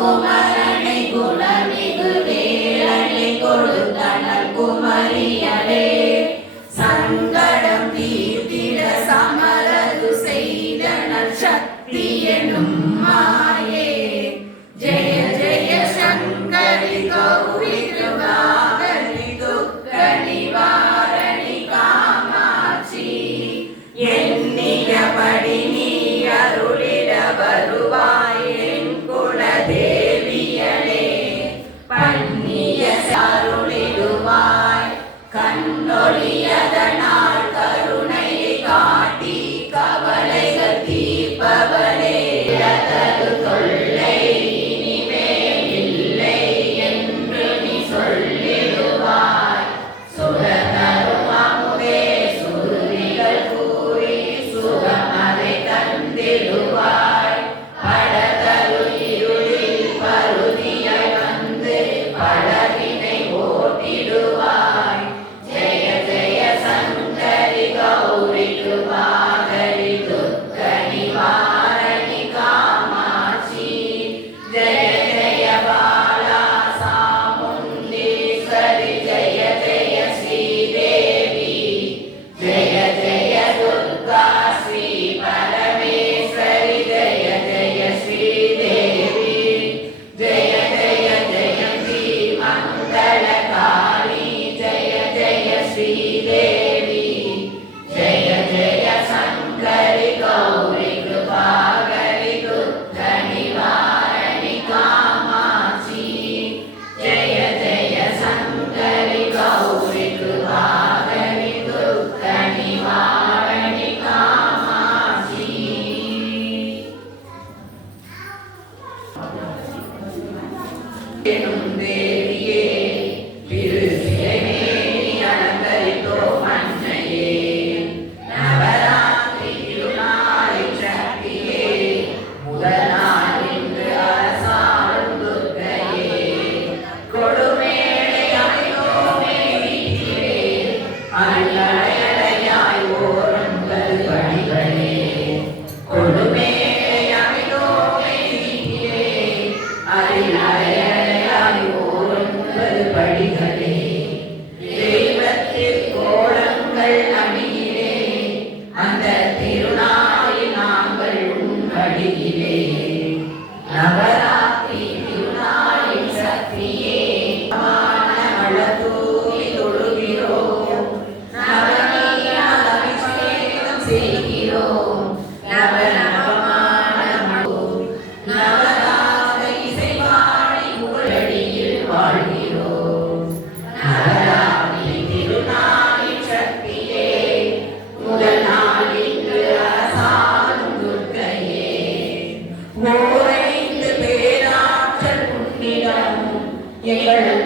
குமரனை குணமிகு வேலனை கொடுத்தனல் குமரியலே சங்கடம் தீர்த்திட சமரது செய்தனல் சக்தி எனும் மாயே ஜெய ஜெய சங்கரி கௌரி கிருபாகரி துக்க நிவாரணி காமாட்சி எண்ணியபடி நீ அருளிட வருவாய் என் குலதேவியனே பண்ணிய அருளிடுவாய் கண்ணொழியதனால் கருணையை காட்டி கவலைகள் தீர்ப்பவனே தரு தொல்லை இனிமேல் இல்லை என்று நீ சொல்லிடுவாய் சுடதரும் அமுதே சுருதிகள் கூறி சுகமதை தந்திடுவாய் படதரு இருளில் பருதியாய் வந்து படவினை ஓட்டிடுவாய் ஜெய ஜெய சங்கரி கௌரி கிருபாகரி துக்க நிவாரணி காமாட்சி ஜெய ஜெய பாலா சாமுண்டீஸ்வரி ஜெய ஜெய ஸ்ரீதேவி ஜெய ஜெய துர்கா ஸ்ரீ பரமேஸ்வரி ஜெய ஜெய ஸ்ரீதேவி ஜெய ஜெய ஜெயந்தி மங்களகாளி ஜெய ஜெய ஸ்ரீதேவி ஜெய ஜெய சங்கரி கௌரி கிருபாகரி துக்க நிவாரணி காமாட்சி ஜெய ஜெய சங்கரி கௌரி கிருபாகரி துக்க நிவாரணி காமாட்சி எனும் தேவியே திருசிலைமேனி அலங்கரித்தோம் அன்னையே நவராத்திரி திருநாளின் சக்தியே முதல் நாள் இன்று அரசாளும் துர்க்கையே கொடுமேடை அமைத்தோமே வீட்டிலே அலையலையாய் ஓரங்கள் வழிகளே கொடுமேடை அமைத்தோமே வீட்டிலே அலையலையாய் ஓரங்கள் படிகளே தெய்வத்தில் கோலங்கள் அணியிலே அந்த திருநாளில் நாங்கள் உண்படியிலே நவராத்திரி திருநாளின் சக்தியே மலதூவி தொழுகிறோம் நவநீரால் அபிஷேகம் செய்கிறோம் நவநவமான நவராக இசைவாழி புகழடியில் வாழ்கிறோம் நவராத்திரி திருநாளின் சக்தியே முதல் நாள் இன்று அரசாளும் துர்க்கையே ஓரைந்து பேராற்றல் உன்னிடம் எங்கள்